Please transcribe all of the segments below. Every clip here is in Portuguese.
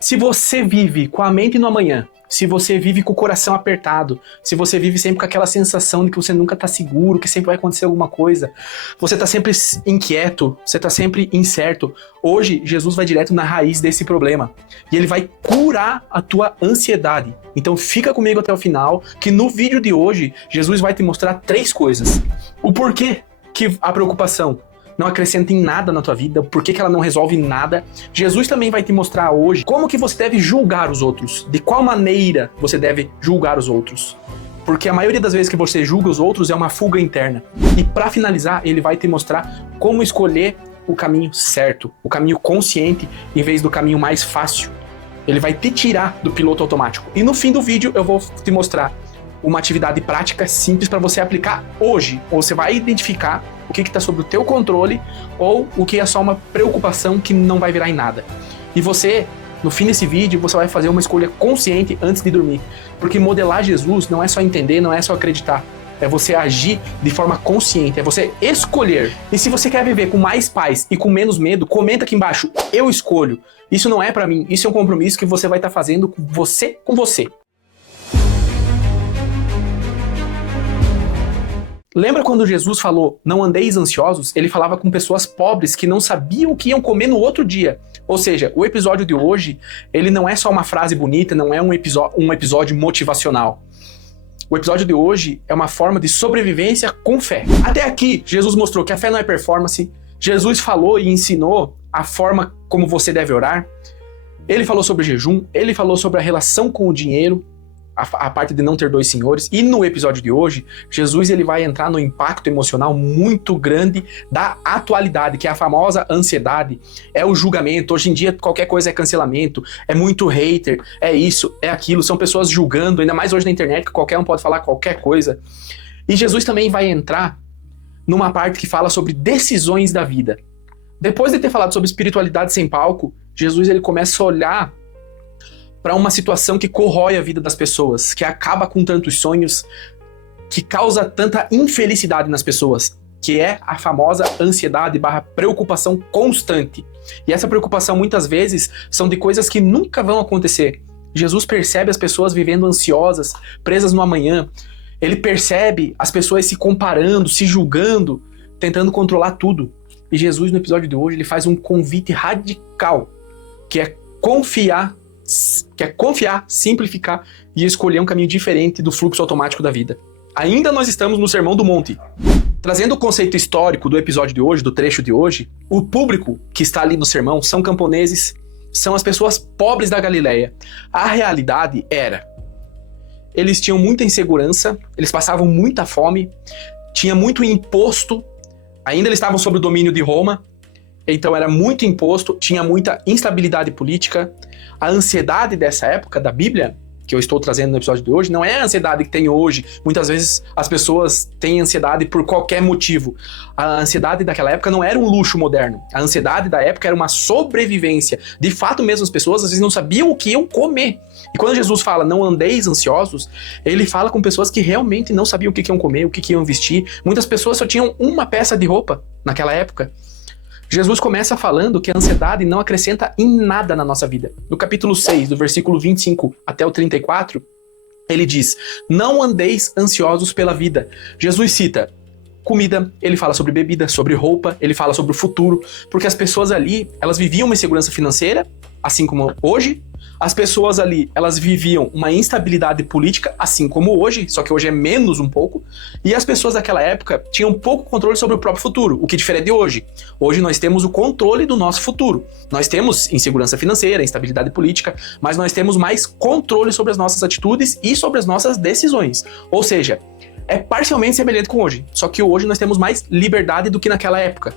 Se você vive com a mente no amanhã, se você vive com o coração apertado, se você vive sempre com aquela sensação de que você nunca tá seguro, que sempre vai acontecer alguma coisa, você tá sempre inquieto, você tá sempre incerto, hoje Jesus vai direto na raiz desse problema e ele vai curar a tua ansiedade. Então fica comigo até o final, que no vídeo de hoje Jesus vai te mostrar 3 coisas. O porquê que a preocupação não acrescenta em nada na tua vida, por que ela não resolve nada. Jesus também vai te mostrar hoje como que você deve julgar os outros, de qual maneira você deve julgar os outros. Porque a maioria das vezes que você julga os outros é uma fuga interna. E para finalizar, ele vai te mostrar como escolher o caminho certo, o caminho consciente, em vez do caminho mais fácil. Ele vai te tirar do piloto automático. E no fim do vídeo eu vou te mostrar uma atividade prática simples para você aplicar hoje. Ou você vai identificar o que está sob o teu controle ou o que é só uma preocupação que não vai virar em nada. E você, no fim desse vídeo, você vai fazer uma escolha consciente antes de dormir. Porque modelar Jesus não é só entender, não é só acreditar. É você agir de forma consciente, é você escolher. E se você quer viver com mais paz e com menos medo, comenta aqui embaixo, eu escolho. Isso não é para mim, isso é um compromisso que você vai estar fazendo com você. Lembra quando Jesus falou, não andeis ansiosos? Ele falava com pessoas pobres que não sabiam o que iam comer no outro dia. Ou seja, o episódio de hoje, ele não é só uma frase bonita, não é um episódio motivacional. O episódio de hoje é uma forma de sobrevivência com fé. Até aqui, Jesus mostrou que a fé não é performance. Jesus falou e ensinou a forma como você deve orar. Ele falou sobre jejum, ele falou sobre a relação com o dinheiro, a parte de não ter 2 senhores. E no episódio de hoje, Jesus ele vai entrar no impacto emocional muito grande da atualidade, que é a famosa ansiedade, é o julgamento. Hoje em dia, qualquer coisa é cancelamento, é muito hater, é isso, é aquilo. São pessoas julgando, ainda mais hoje na internet, que qualquer um pode falar qualquer coisa. E Jesus também vai entrar numa parte que fala sobre decisões da vida. Depois de ter falado sobre espiritualidade sem palco, Jesus ele começa a olhar para uma situação que corrói a vida das pessoas, que acaba com tantos sonhos, que causa tanta infelicidade nas pessoas, que é a famosa ansiedade / preocupação constante. E essa preocupação muitas vezes são de coisas que nunca vão acontecer. Jesus percebe as pessoas vivendo ansiosas, presas no amanhã. Ele percebe as pessoas se comparando, se julgando, tentando controlar tudo. E Jesus no episódio de hoje ele faz um convite radical, que é confiar, simplificar e escolher um caminho diferente do fluxo automático da vida. Ainda nós estamos no Sermão do Monte. Trazendo o conceito histórico do episódio de hoje, do trecho de hoje, o público que está ali no sermão são camponeses, são as pessoas pobres da Galileia. A realidade era, eles tinham muita insegurança, eles passavam muita fome, tinha muito imposto, ainda eles estavam sob o domínio de Roma, então era muito imposto, tinha muita instabilidade política. A ansiedade dessa época da Bíblia, que eu estou trazendo no episódio de hoje, não é a ansiedade que tem hoje. Muitas vezes as pessoas têm ansiedade por qualquer motivo. A ansiedade daquela época não era um luxo moderno. A ansiedade da época era uma sobrevivência. De fato mesmo as pessoas às vezes não sabiam o que iam comer. E quando Jesus fala não andeis ansiosos, ele fala com pessoas que realmente não sabiam o que iam comer, o que iam vestir. Muitas pessoas só tinham uma peça de roupa naquela época. Jesus começa falando que a ansiedade não acrescenta em nada na nossa vida. No capítulo 6, do versículo 25 até o 34, ele diz, não andeis ansiosos pela vida. Jesus cita comida, ele fala sobre bebida, sobre roupa, ele fala sobre o futuro, porque as pessoas ali, elas viviam uma insegurança financeira, assim como hoje. As pessoas ali, elas viviam uma instabilidade política, assim como hoje, só que hoje é menos um pouco, e as pessoas daquela época tinham pouco controle sobre o próprio futuro, o que difere de hoje. Hoje nós temos o controle do nosso futuro. Nós temos insegurança financeira, instabilidade política, mas nós temos mais controle sobre as nossas atitudes e sobre as nossas decisões. Ou seja, é parcialmente semelhante com hoje, só que hoje nós temos mais liberdade do que naquela época.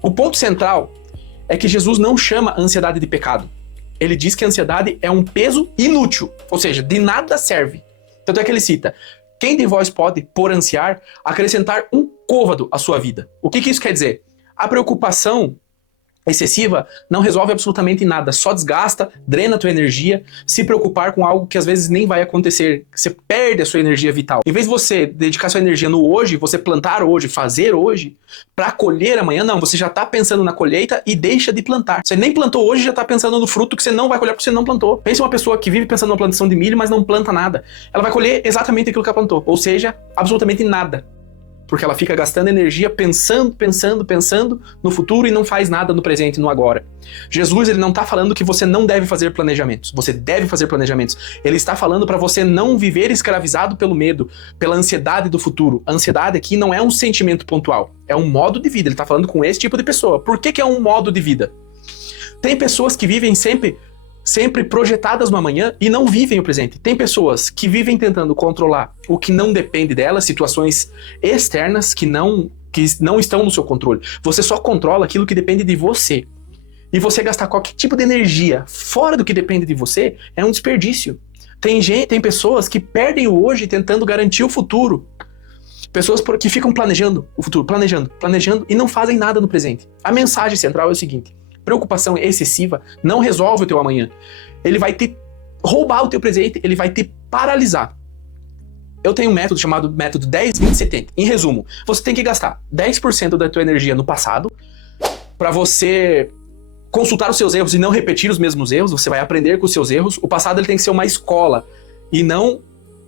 O ponto central é que Jesus não chama a ansiedade de pecado. Ele diz que a ansiedade é um peso inútil, ou seja, de nada serve. Tanto é que ele cita, quem de vós pode, por ansiar, acrescentar um côvado à sua vida? O que isso quer dizer? A preocupação excessiva não resolve absolutamente nada, só desgasta, drena a tua energia, se preocupar com algo que às vezes nem vai acontecer, você perde a sua energia vital. Em vez de você dedicar sua energia no hoje, você plantar hoje, fazer hoje, para colher amanhã, não, você já tá pensando na colheita e deixa de plantar. Você nem plantou hoje, já tá pensando no fruto que você não vai colher porque você não plantou. Pense uma pessoa que vive pensando na plantação de milho, mas não planta nada. Ela vai colher exatamente aquilo que ela plantou, ou seja, absolutamente nada. Porque ela fica gastando energia pensando no futuro e não faz nada no presente, no agora. Jesus, ele não está falando que você não deve fazer planejamentos. Você deve fazer planejamentos. Ele está falando para você não viver escravizado pelo medo, pela ansiedade do futuro. A ansiedade aqui não é um sentimento pontual, é um modo de vida. Ele está falando com esse tipo de pessoa. Por que é um modo de vida? Tem pessoas que vivem sempre projetadas no amanhã e não vivem o presente. Tem pessoas que vivem tentando controlar o que não depende delas, situações externas que não estão no seu controle. Você só controla aquilo que depende de você. E você gastar qualquer tipo de energia fora do que depende de você é um desperdício. Tem pessoas que perdem o hoje tentando garantir o futuro. Pessoas que ficam planejando o futuro, planejando e não fazem nada no presente. A mensagem central é o seguinte: preocupação excessiva não resolve o teu amanhã. Ele vai te roubar o teu presente, ele vai te paralisar. Eu tenho um método chamado método 10-20-70. Em resumo, você tem que gastar 10% da tua energia no passado para você consultar os seus erros e não repetir os mesmos erros. Você vai aprender com os seus erros. O passado ele tem que ser uma escola e não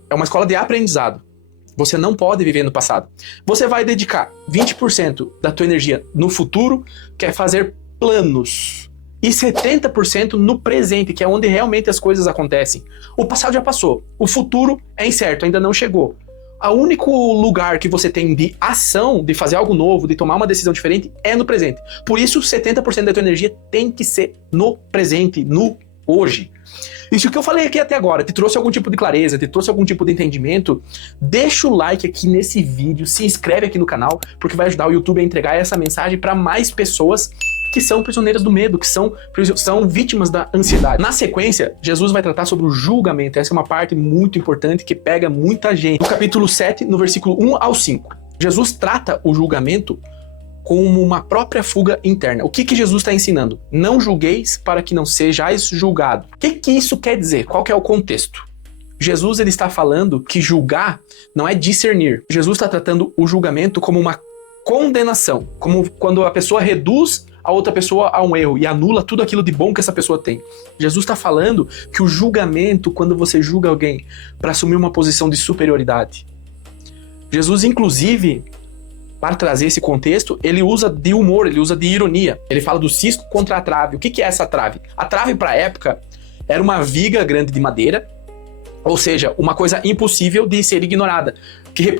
é uma escola de aprendizado. Você não pode viver no passado. Você vai dedicar 20% da tua energia no futuro, que é fazer planos, e 70% no presente, que é onde realmente as coisas acontecem. O passado já passou, o futuro é incerto, ainda não chegou. O único lugar que você tem de ação, de fazer algo novo, de tomar uma decisão diferente, é no presente. Por isso, 70% da tua energia tem que ser no presente, no hoje. E se o que eu falei aqui até agora te trouxe algum tipo de clareza, te trouxe algum tipo de entendimento, deixa o like aqui nesse vídeo, se inscreve aqui no canal, porque vai ajudar o YouTube a entregar essa mensagem para mais pessoas que são prisioneiras do medo, que são vítimas da ansiedade. Na sequência, Jesus vai tratar sobre o julgamento. Essa é uma parte muito importante que pega muita gente. No capítulo 7, no versículo 1 ao 5, Jesus trata o julgamento como uma própria fuga interna. O que Jesus está ensinando? Não julgueis para que não sejais julgado. O que isso quer dizer? Qual que é o contexto? Jesus ele está falando que julgar não é discernir. Jesus está tratando o julgamento como uma condenação, como quando a pessoa reduz a outra pessoa a um erro e anula tudo aquilo de bom que essa pessoa tem. Jesus está falando que o julgamento, quando você julga alguém para assumir uma posição de superioridade. Jesus, inclusive, para trazer esse contexto, ele usa de humor, ele usa de ironia. Ele fala do cisco contra a trave. O que é essa trave? A trave, para a época, era uma viga grande de madeira, ou seja, uma coisa impossível de ser ignorada.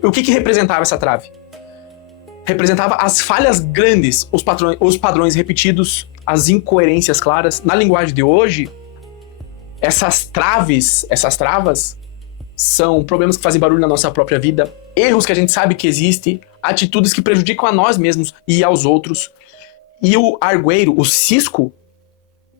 O que representava essa trave? Representava as falhas grandes, os padrões repetidos, as incoerências claras. Na linguagem de hoje, essas travas, são problemas que fazem barulho na nossa própria vida, erros que a gente sabe que existem, atitudes que prejudicam a nós mesmos e aos outros. E o argueiro, o cisco,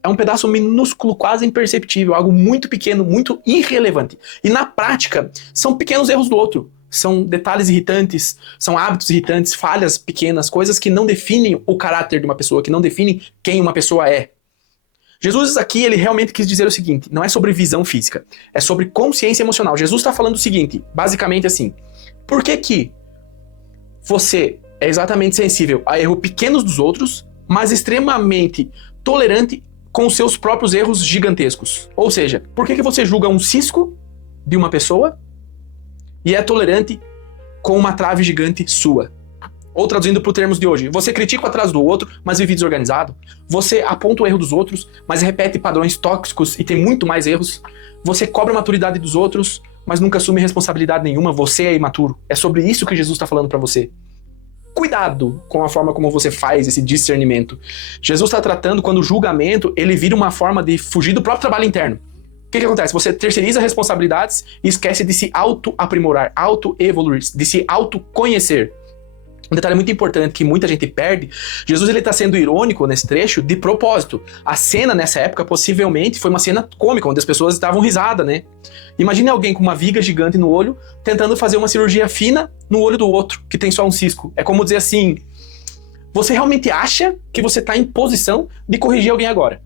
é um pedaço minúsculo, quase imperceptível, algo muito pequeno, muito irrelevante. E na prática, são pequenos erros do outro. São detalhes irritantes, são hábitos irritantes, falhas pequenas, coisas que não definem o caráter de uma pessoa, que não definem quem uma pessoa é. Jesus aqui, ele realmente quis dizer o seguinte, não é sobre visão física, é sobre consciência emocional. Jesus está falando o seguinte, basicamente assim, por que você é exatamente sensível a erros pequenos dos outros, mas extremamente tolerante com os seus próprios erros gigantescos? Ou seja, por que você julga um cisco de uma pessoa e é tolerante com uma trave gigante sua? Ou traduzindo para os termos de hoje, você critica o atraso do outro, mas vive desorganizado. Você aponta o erro dos outros, mas repete padrões tóxicos e tem muito mais erros. Você cobra a maturidade dos outros, mas nunca assume responsabilidade nenhuma. Você é imaturo. É sobre isso que Jesus está falando para você. Cuidado com a forma como você faz esse discernimento. Jesus está tratando quando o julgamento ele vira uma forma de fugir do próprio trabalho interno. O que acontece? Você terceiriza responsabilidades e esquece de se auto-aprimorar, auto-evoluir, de se auto-conhecer. Um detalhe muito importante que muita gente perde, Jesus ele está sendo irônico nesse trecho de propósito. A cena nessa época possivelmente foi uma cena cômica, onde as pessoas estavam risada, né? Imagine alguém com uma viga gigante no olho, tentando fazer uma cirurgia fina no olho do outro, que tem só um cisco. É como dizer assim, Você realmente acha que você está em posição de corrigir alguém agora?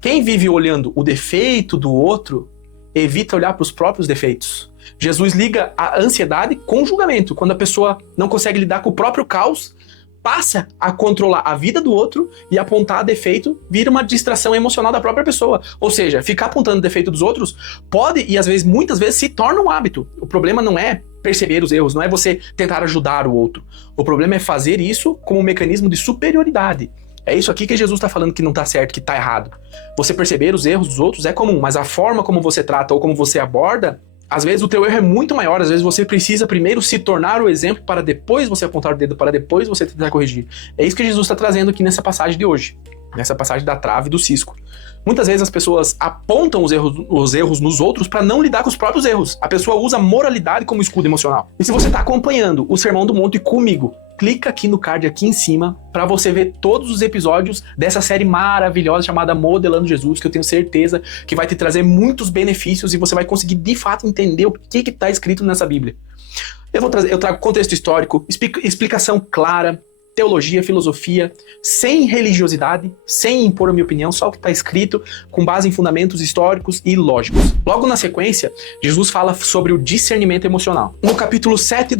Quem vive olhando o defeito do outro, evita olhar para os próprios defeitos. Jesus liga a ansiedade com julgamento. Quando a pessoa não consegue lidar com o próprio caos, passa a controlar a vida do outro e apontar defeito vira uma distração emocional da própria pessoa. Ou seja, ficar apontando defeito dos outros pode e às vezes, muitas vezes, se torna um hábito. O problema não é perceber os erros, não é você tentar ajudar o outro. O problema é fazer isso como um mecanismo de superioridade. É isso aqui que Jesus está falando que não está certo, que está errado. Você perceber os erros dos outros é comum, mas a forma como você trata ou como você aborda, às vezes o teu erro é muito maior, às vezes você precisa primeiro se tornar o exemplo para depois você apontar o dedo, para depois você tentar corrigir. É isso que Jesus está trazendo aqui nessa passagem de hoje, nessa passagem da trave e do cisco. Muitas vezes as pessoas apontam os erros nos outros para não lidar com os próprios erros. A pessoa usa a moralidade como escudo emocional. E se você está acompanhando o Sermão do Monte comigo, clica aqui no card aqui em cima para você ver todos os episódios dessa série maravilhosa chamada Modelando Jesus, que eu tenho certeza que vai te trazer muitos benefícios e você vai conseguir de fato entender o que está escrito nessa Bíblia. Eu trago contexto histórico, explicação clara, teologia, filosofia, sem religiosidade, sem impor a minha opinião, só o que está escrito, com base em fundamentos históricos e lógicos. Logo na sequência, Jesus fala sobre o discernimento emocional. No capítulo 7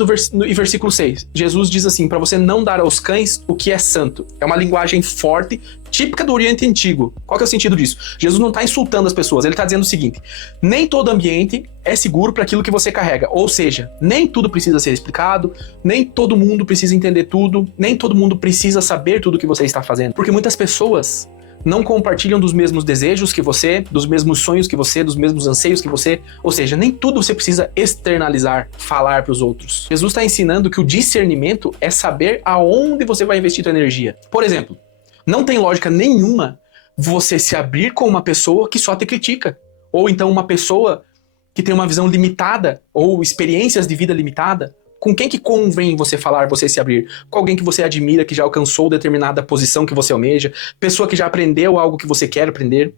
e versículo 6, Jesus diz assim, para você não dar aos cães o que é santo. É uma linguagem forte, típica do Oriente Antigo. Qual que é o sentido disso? Jesus não está insultando as pessoas, ele está dizendo o seguinte, nem todo ambiente é seguro para aquilo que você carrega. Ou seja, nem tudo precisa ser explicado, nem todo mundo precisa entender tudo, nem todo mundo precisa saber tudo que você está fazendo. Porque muitas pessoas não compartilham dos mesmos desejos que você, dos mesmos sonhos que você, dos mesmos anseios que você. Ou seja, nem tudo você precisa externalizar, falar para os outros. Jesus está ensinando que o discernimento é saber aonde você vai investir sua energia. Por exemplo, não tem lógica nenhuma você se abrir com uma pessoa que só te critica. Ou então uma pessoa que tem uma visão limitada ou experiências de vida limitada. Com quem que convém você falar, você se abrir? Com alguém que você admira, que já alcançou determinada posição que você almeja, pessoa que já aprendeu algo que você quer aprender.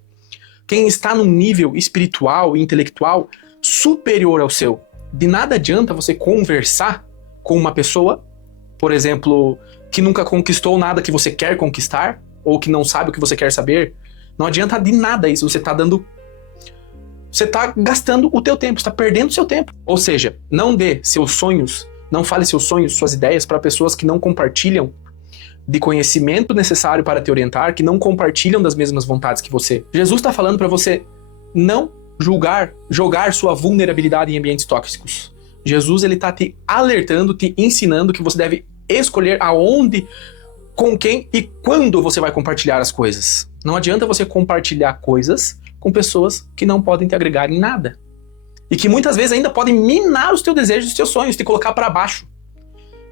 Quem está num nível espiritual e intelectual superior ao seu. De nada adianta você conversar com uma pessoa, por exemplo, que nunca conquistou nada que você quer conquistar, ou que não sabe o que você quer saber. Não adianta de nada isso, você está gastando o teu tempo, está perdendo o seu tempo. Ou seja, não dê seus sonhos, não fale seus sonhos, suas ideias para pessoas que não compartilham de conhecimento necessário para te orientar, que não compartilham das mesmas vontades que você. Jesus está falando para você não jogar sua vulnerabilidade em ambientes tóxicos. Jesus ele está te alertando, te ensinando que você deve escolher aonde, com quem e quando você vai compartilhar as coisas. Não adianta você compartilhar coisas com pessoas que não podem te agregar em nada. E que muitas vezes ainda podem minar os teus desejos, os teus sonhos, te colocar para baixo.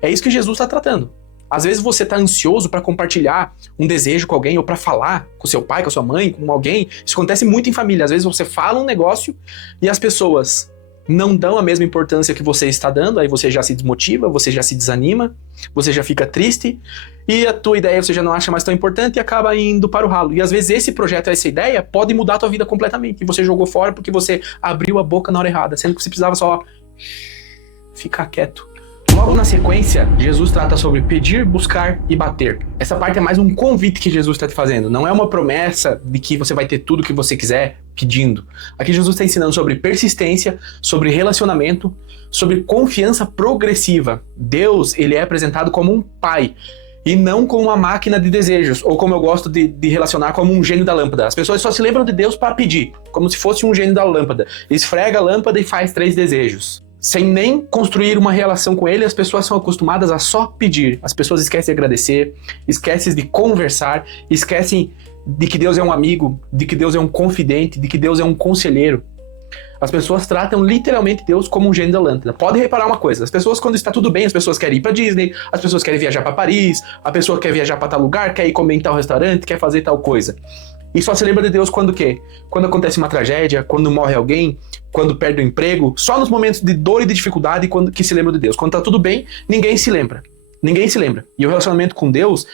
É isso que Jesus está tratando. Às vezes você está ansioso para compartilhar um desejo com alguém ou para falar com seu pai, com a sua mãe, com alguém. Isso acontece muito em família. Às vezes você fala um negócio e as pessoas não dão a mesma importância que você está dando, aí você já se desmotiva, você já se desanima, você já fica triste e a tua ideia você já não acha mais tão importante e acaba indo para o ralo. E às vezes esse projeto, essa ideia pode mudar a tua vida completamente e você jogou fora porque você abriu a boca na hora errada, sendo que você precisava só ficar quieto. Logo na sequência, Jesus trata sobre pedir, buscar e bater. Essa parte é mais um convite que Jesus está te fazendo. Não é uma promessa de que você vai ter tudo que você quiser pedindo. Aqui Jesus está ensinando sobre persistência, sobre relacionamento, sobre confiança progressiva. Deus, ele é apresentado como um pai e não como uma máquina de desejos, ou como eu gosto de relacionar, como um gênio da lâmpada. As pessoas só se lembram de Deus para pedir, como se fosse um gênio da lâmpada. Esfrega a lâmpada e faz 3 desejos. Sem nem construir uma relação com ele, as pessoas são acostumadas a só pedir. As pessoas esquecem de agradecer, esquecem de conversar, esquecem de que Deus é um amigo, de que Deus é um confidente, de que Deus é um conselheiro. As pessoas tratam literalmente Deus como um gênio da lâmpada. Pode reparar uma coisa, as pessoas quando está tudo bem, as pessoas querem ir para Disney, as pessoas querem viajar para Paris, a pessoa quer viajar para tal lugar, quer ir comer em tal restaurante, quer fazer tal coisa. E só se lembra de Deus quando o quê? Quando acontece uma tragédia, quando morre alguém, quando perde o emprego, só nos momentos de dor e de dificuldade que se lembra de Deus. Quando tá tudo bem, ninguém se lembra. Ninguém se lembra. E o relacionamento com Deus,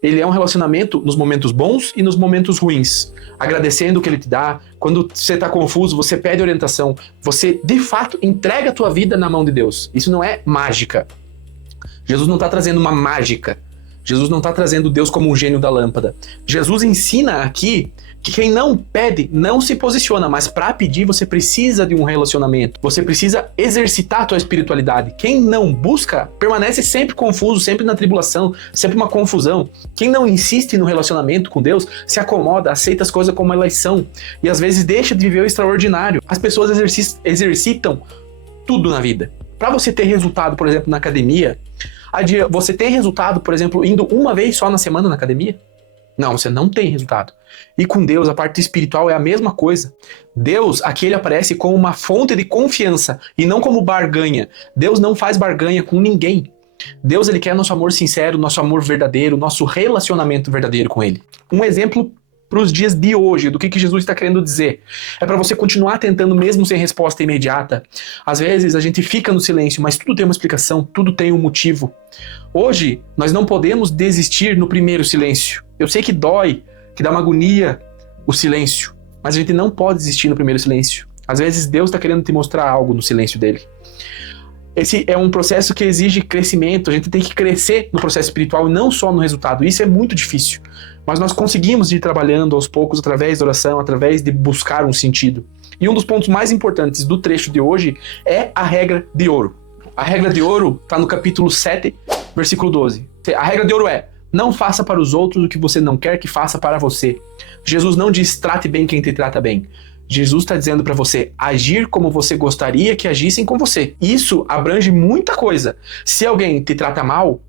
ele é um relacionamento nos momentos bons e nos momentos ruins. Agradecendo o que ele te dá. Quando você tá confuso, você pede orientação. Você, de fato, entrega a tua vida na mão de Deus. Isso não é mágica. Jesus não tá trazendo uma mágica. Jesus não está trazendo Deus como um gênio da lâmpada. Jesus ensina aqui que quem não pede não se posiciona, mas para pedir você precisa de um relacionamento. Você precisa exercitar a tua espiritualidade. Quem não busca permanece sempre confuso, sempre na tribulação, sempre uma confusão. Quem não insiste no relacionamento com Deus se acomoda, aceita as coisas como elas são e às vezes deixa de viver o extraordinário. As pessoas exercitam tudo na vida. Para você ter resultado, por exemplo, na academia, você tem resultado, por exemplo, indo uma vez só na semana na academia? Não, você não tem resultado. E com Deus, a parte espiritual é a mesma coisa. Deus, aqui ele aparece como uma fonte de confiança e não como barganha. Deus não faz barganha com ninguém. Deus, ele quer nosso amor sincero, nosso amor verdadeiro, nosso relacionamento verdadeiro com ele. Um exemplo para os dias de hoje, do que Jesus está querendo dizer. É para você continuar tentando mesmo sem resposta imediata. Às vezes a gente fica no silêncio, mas tudo tem uma explicação, tudo tem um motivo. Hoje, nós não podemos desistir no primeiro silêncio. Eu sei que dói, que dá uma agonia o silêncio, mas a gente não pode desistir no primeiro silêncio. Às vezes Deus está querendo te mostrar algo no silêncio dele. Esse é um processo que exige crescimento, a gente tem que crescer no processo espiritual e não só no resultado. Isso é muito difícil, mas nós conseguimos ir trabalhando aos poucos através da oração, através de buscar um sentido. E um dos pontos mais importantes do trecho de hoje é a regra de ouro. A regra de ouro está no capítulo 7, versículo 12. A regra de ouro é: não faça para os outros o que você não quer que faça para você. Jesus não diz trate bem quem te trata bem. Jesus está dizendo para você agir como você gostaria que agissem com você. Isso abrange muita coisa. Se alguém te trata mal,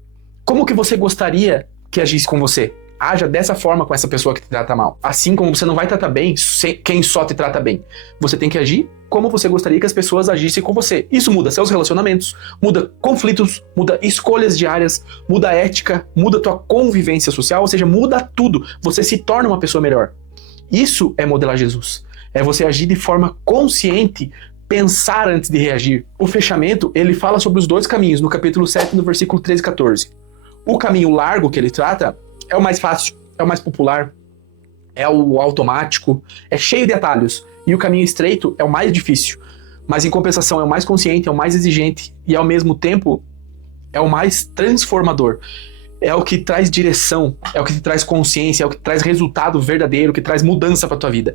como que você gostaria que agisse com você? Haja dessa forma com essa pessoa que te trata mal. Assim como você não vai tratar bem quem só te trata bem. Você tem que agir como você gostaria que as pessoas agissem com você. Isso muda seus relacionamentos, muda conflitos, muda escolhas diárias, muda ética, muda tua convivência social, ou seja, muda tudo. Você se torna uma pessoa melhor. Isso é modelar Jesus. É você agir de forma consciente, pensar antes de reagir. O fechamento, ele fala sobre os dois caminhos, no capítulo 7, no versículo 13 e 14. O caminho largo que ele trata é o mais fácil, é o mais popular, é o automático, é cheio de atalhos. E o caminho estreito é o mais difícil. Mas em compensação é o mais consciente, é o mais exigente e ao mesmo tempo é o mais transformador. É o que traz direção, é o que te traz consciência, é o que traz resultado verdadeiro, que traz mudança para tua vida.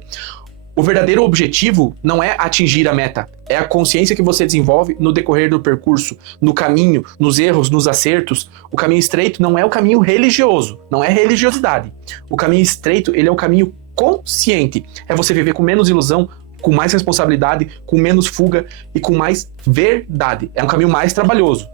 O verdadeiro objetivo não é atingir a meta, é a consciência que você desenvolve no decorrer do percurso, no caminho, nos erros, nos acertos. O caminho estreito não é o caminho religioso, não é religiosidade. O caminho estreito, ele é o caminho consciente. É você viver com menos ilusão, com mais responsabilidade, com menos fuga e com mais verdade. É um caminho mais trabalhoso.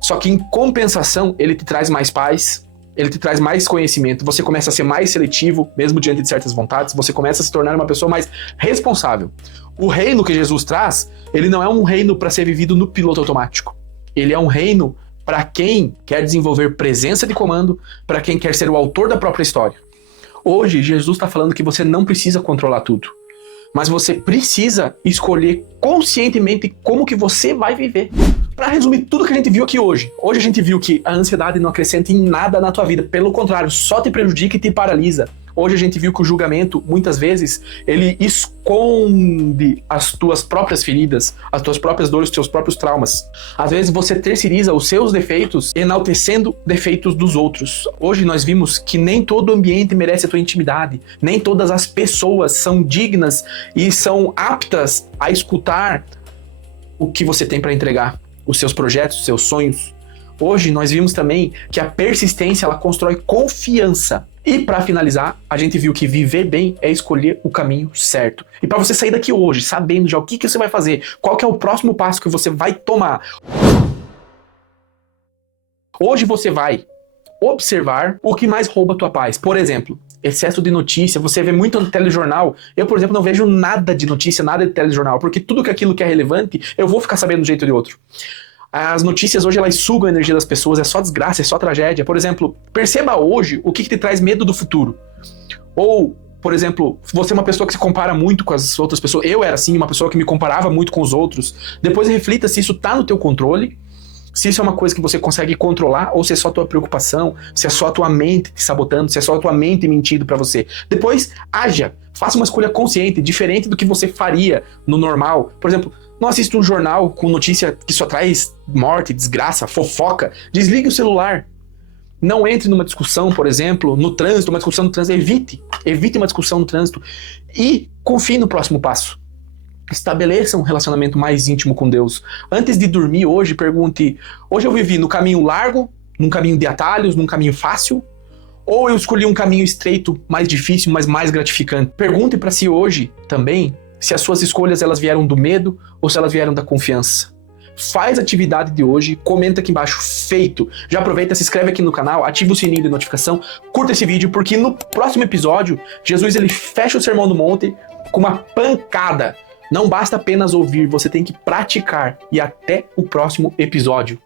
Só que em compensação, ele te traz mais paz, ele te traz mais conhecimento, você começa a ser mais seletivo, mesmo diante de certas vontades, você começa a se tornar uma pessoa mais responsável. O reino que Jesus traz, ele não é um reino para ser vivido no piloto automático. Ele é um reino para quem quer desenvolver presença de comando, para quem quer ser o autor da própria história. Hoje, Jesus está falando que você não precisa controlar tudo, mas você precisa escolher conscientemente como que você vai viver. Para resumir tudo que a gente viu aqui hoje. Hoje a gente viu que a ansiedade não acrescenta em nada na tua vida. Pelo contrário, só te prejudica e te paralisa. Hoje a gente viu que o julgamento, muitas vezes, ele esconde as tuas próprias feridas, as tuas próprias dores, os teus próprios traumas. Às vezes você terceiriza os seus defeitos, enaltecendo defeitos dos outros. Hoje nós vimos que nem todo ambiente merece a tua intimidade. Nem todas as pessoas são dignas e são aptas a escutar o que você tem para entregar. Os seus projetos, os seus sonhos. Hoje nós vimos também que a persistência ela constrói confiança. E para finalizar, a gente viu que viver bem é escolher o caminho certo. E para você sair daqui hoje, sabendo já o que você vai fazer, qual que é o próximo passo que você vai tomar. Hoje você vai observar o que mais rouba a tua paz. Por exemplo, excesso de notícia, você vê muito no telejornal. Eu, por exemplo, não vejo nada de notícia, nada de telejornal, porque tudo que aquilo que é relevante, eu vou ficar sabendo de um jeito ou de outro. As notícias hoje, elas sugam a energia das pessoas, é só desgraça, é só tragédia. Por exemplo, perceba hoje o que te traz medo do futuro. Ou, por exemplo, você é uma pessoa que se compara muito com as outras pessoas. Eu era, assim, uma pessoa que me comparava muito com os outros. Depois reflita se isso tá no teu controle, se isso é uma coisa que você consegue controlar, ou se é só a tua preocupação, se é só a tua mente te sabotando, se é só a tua mente mentindo pra você. Depois, haja. Faça uma escolha consciente, diferente do que você faria no normal. Por exemplo, não assista um jornal com notícia que só traz morte, desgraça, fofoca. Desligue o celular. Não entre numa discussão, por exemplo, no trânsito, uma discussão no trânsito, evite uma discussão no trânsito e confie no próximo passo. Estabeleça um relacionamento mais íntimo com Deus. Antes de dormir hoje, pergunte, hoje eu vivi no caminho largo, num caminho de atalhos, num caminho fácil, ou eu escolhi um caminho estreito, mais difícil, mas mais gratificante? Pergunte para si hoje também se as suas escolhas elas vieram do medo ou se elas vieram da confiança. Faz a atividade de hoje, comenta aqui embaixo, feito. Já aproveita, se inscreve aqui no canal, ativa o sininho de notificação, curta esse vídeo, porque no próximo episódio, Jesus ele fecha o Sermão do Monte com uma pancada. Não basta apenas ouvir, você tem que praticar. E até o próximo episódio.